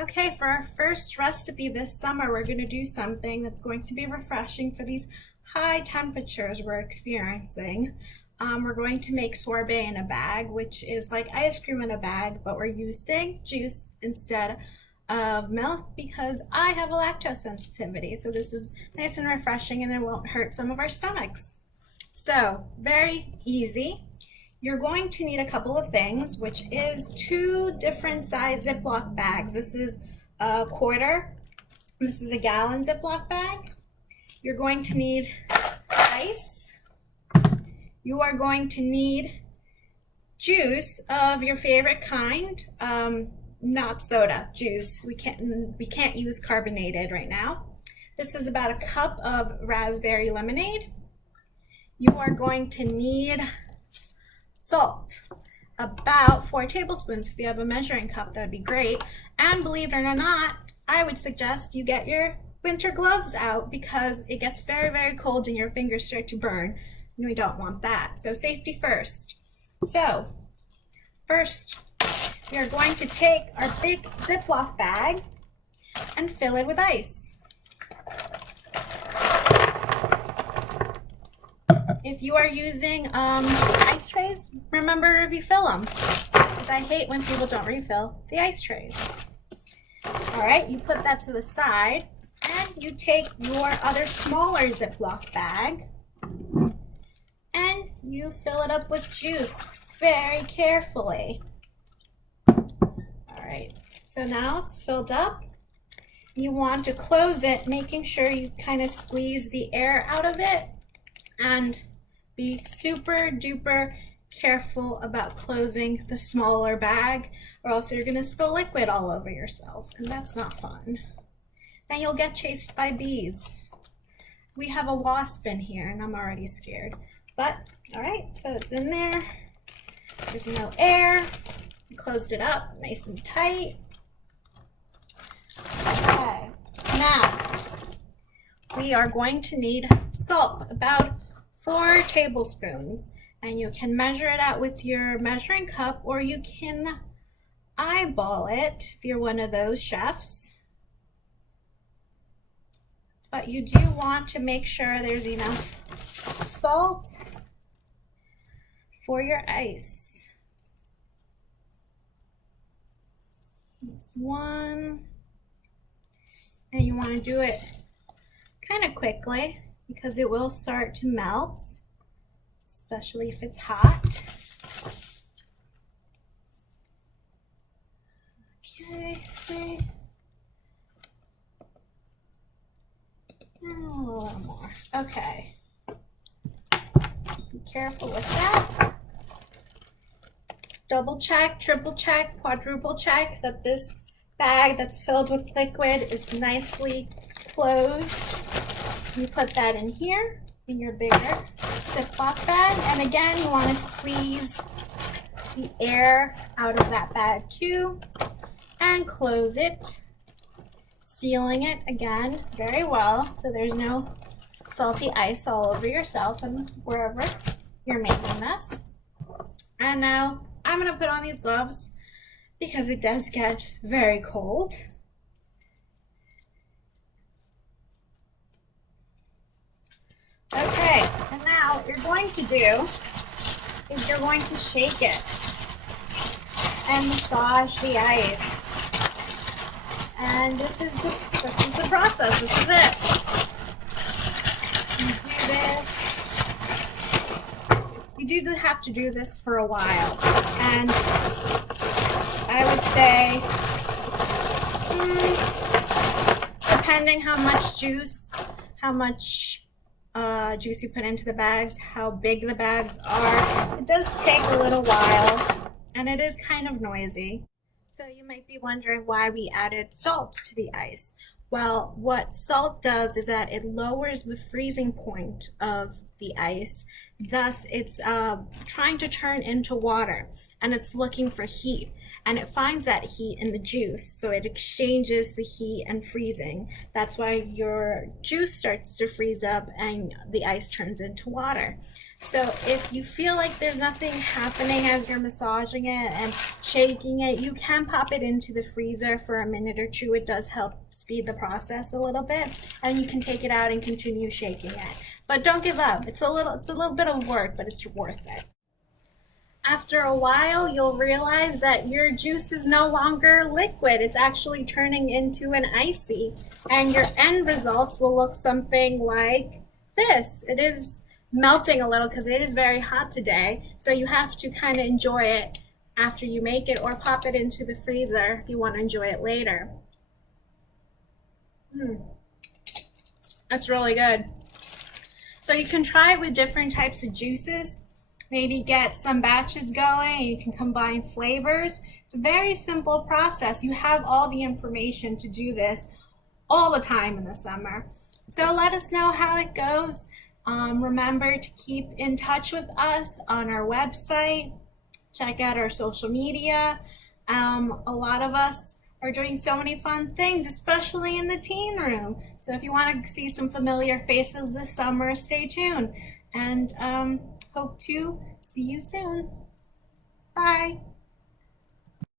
Okay, for our first recipe this summer, we're going to do something that's going to be refreshing for these high temperatures we're experiencing. We're going to make sorbet in a bag, which is like ice cream in a bag, but we're using juice instead of milk because I have a lactose sensitivity. So this is nice and refreshing and it won't hurt some of our stomachs. So very easy. You're going to need a couple of things, which is 2 different size Ziploc bags. This is a quarter. This is a gallon Ziploc bag. You're going to need ice. You are going to need juice of your favorite kind, not soda, juice. We can't use carbonated right now. This is about a cup of raspberry lemonade. You are going to need salt, about 4 tablespoons. If you have a measuring cup, that'd be great. And believe it or not, I would suggest you get your winter gloves out because it gets very, very cold and your fingers start to burn. And we don't want that. So safety first. So first, we are going to take our big Ziploc bag and fill it with ice. If you are using ice trays, remember to refill them, because I hate when people don't refill the ice trays. All right, you put that to the side, and you take your other smaller Ziploc bag, and you fill it up with juice very carefully. All right, so now it's filled up. You want to close it, making sure you kind of squeeze the air out of it, and be super duper careful about closing the smaller bag, or else you're gonna spill liquid all over yourself, and that's not fun. Then you'll get chased by bees. We have a wasp in here and I'm already scared. But all right, so it's in there. There's no air. We closed it up nice and tight. Okay, now we are going to need salt, about 4 tablespoons, and you can measure it out with your measuring cup, or you can eyeball it if you're one of those chefs. But you do want to make sure there's enough salt for your ice. That's 1, and you want to do it kind of quickly because it will start to melt, especially if it's hot. Okay, and a little more. Okay, be careful with that. Double check, triple check, quadruple check that this bag that's filled with liquid is nicely closed. You put that in here, in your bigger Ziploc bag, and again, you want to squeeze the air out of that bag too, and close it, sealing it again very well so there's no salty ice all over yourself and wherever you're making this. And now I'm going to put on these gloves because it does get very cold. Okay, and now what you're going to do is you're going to shake it and massage the ice. And this is the process. This is it. You do have to do this for a while. And I would say, depending how much juice you put into the bags, how big the bags are, it does take a little while and it is kind of noisy. So you might be wondering why we added salt to the ice. Well, what salt does is that it lowers the freezing point of the ice. Thus, it's trying to turn into water, and it's looking for heat. And it finds that heat in the juice, so it exchanges the heat and freezing. That's why your juice starts to freeze up and the ice turns into water. So if you feel like there's nothing happening as you're massaging it and shaking it, you can pop it into the freezer for a minute or two. It does help speed the process a little bit, and you can take it out and continue shaking it. But don't give up. It's a little bit of work, but it's worth it. After a while, you'll realize that your juice is no longer liquid. It's actually turning into an icy, and your end results will look something like this. It is melting a little because it is very hot today, so you have to kind of enjoy it after you make it, or pop it into the freezer if you want to enjoy it later. That's really good. So you can try it with different types of juices. Maybe get some batches going. You can combine flavors. It's a very simple process. You have all the information to do this all the time in the summer. So let us know how it goes. Remember to keep in touch with us on our website. Check out our social media. A lot of us are doing so many fun things, especially in the teen room. So if you want to see some familiar faces this summer, stay tuned. And hope to see you soon. Bye.